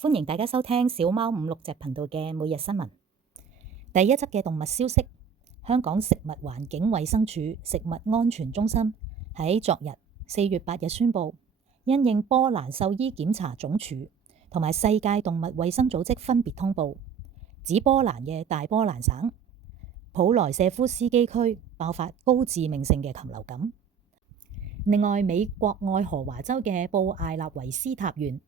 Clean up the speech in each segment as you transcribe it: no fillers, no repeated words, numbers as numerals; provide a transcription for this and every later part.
歡迎大家收聽小貓5、6隻頻道嘅每日新聞。第一則嘅動物消息，香港食物環境衛生署食物安全中心喺昨日4月8日宣布，因應波蘭獸醫檢查總署同埋世界動物衛生組織分別通報，指波蘭嘅大波蘭省普萊舍夫斯基區爆發高致命性嘅禽流感。另外，美國愛荷華州嘅布艾納維斯塔縣、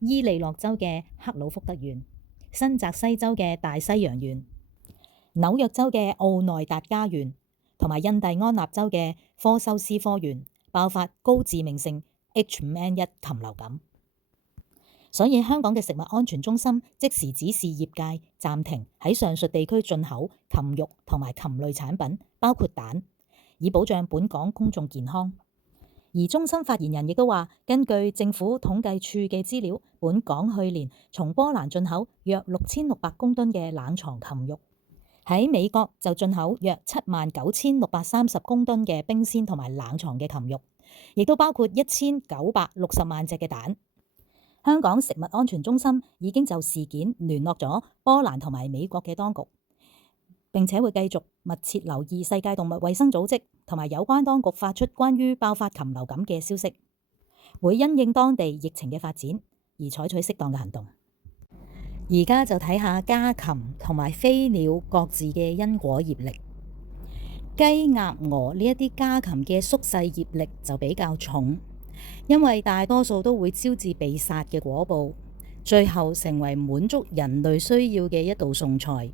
伊利諾州嘅克魯福特縣、新澤西州嘅大西洋縣、紐約州嘅奧內達加縣同埋印第安納州嘅科修斯科縣爆發高致命性 H5N1 禽流感，所以香港嘅食物安全中心即時指示業界暫停喺上述地區進口禽肉同埋禽類產品，包括蛋，以保障本港公眾健康。而中心發言人亦都話，根據政府統計處嘅資料，本港去年從波蘭進口約6600公噸嘅冷藏禽肉，喺美國就進口約79630公噸嘅冰鮮同埋冷藏嘅禽肉，亦都包括1960萬隻嘅蛋。香港食物安全中心已經就事件聯絡咗波蘭同埋美國嘅當局，並且會繼續密切留意世界動物衛生組織同埋有關當局發出關於爆發禽流感嘅消息，會因應當地疫情嘅發展而採取適當嘅行動。而家就睇下家禽同埋飛鳥各自嘅因果業力。雞、鴨、鵝呢一啲家禽嘅宿世業力就比較重，因為大多數都會招致被殺嘅果報，最後成為滿足人類需要嘅一道餸菜。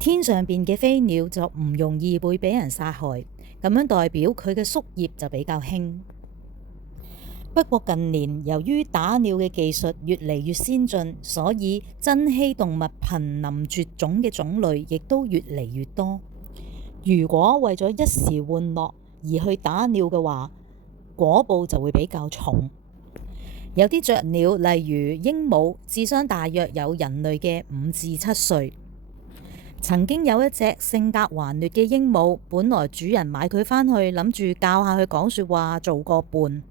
天上邊嘅飛鳥就唔容易會俾人殺害，咁樣代表佢嘅宿業就比較輕。不過近年由於打鳥嘅技術越嚟越先進，所以珍稀動物瀕臨絕種嘅種類亦都越嚟越多。如果為咗一時玩樂而去打鳥嘅話，果報就會比較重。有啲雀鳥，例如鸚鵡，智商大約有人類嘅5至7歲。曾經有一隻性格頑劣嘅鸚鵡，本來主人買佢返去諗住教下佢講說話，做個伴，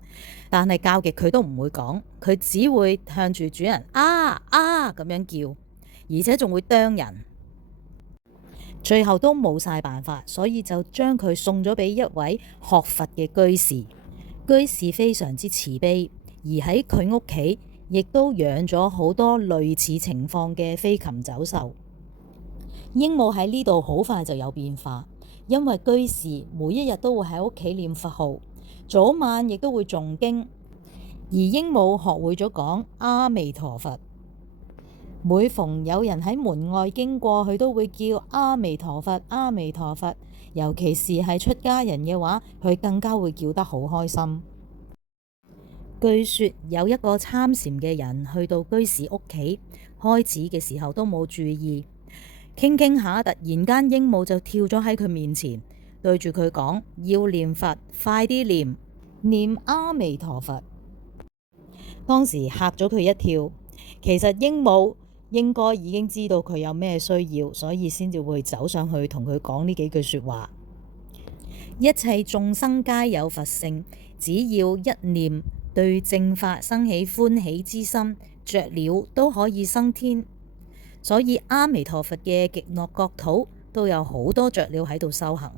但係教極佢都唔會講，佢只會向住主人啊咁樣叫，而且仲會啄人。最後都冇晒辦法，所以就將佢送咗俾一位學佛嘅居士。居士非常之慈悲，而喺佢屋企亦都養咗好多類似情況嘅飛禽走獸。鸚鵡喺呢度好快就有變化，因為居士每一日都會喺屋企念佛號，早晚亦都會誦經，而鸚鵡學會咗講阿彌陀佛。每逢有人喺門外經過，佢都會叫阿彌陀佛，阿彌陀佛。尤其是係出家人嘅話，佢更加會叫得好開心。據說有一個參禪嘅人去到居士屋企，開始嘅時候都冇注意。傾傾下，突然間鸚鵡就跳咗喺佢面前，對住佢講要念佛，快啲念阿彌陀佛。當時嚇咗佢一跳，其實鸚鵡應該已經知道佢有咩需要，所以先至會走上去同佢講呢幾句說話。一切眾生皆有佛性，只要一念對正法生起歡喜之心，雀鳥都可以生天。所以阿彌陀佛嘅極樂國土都有好多雀鳥喺度修行。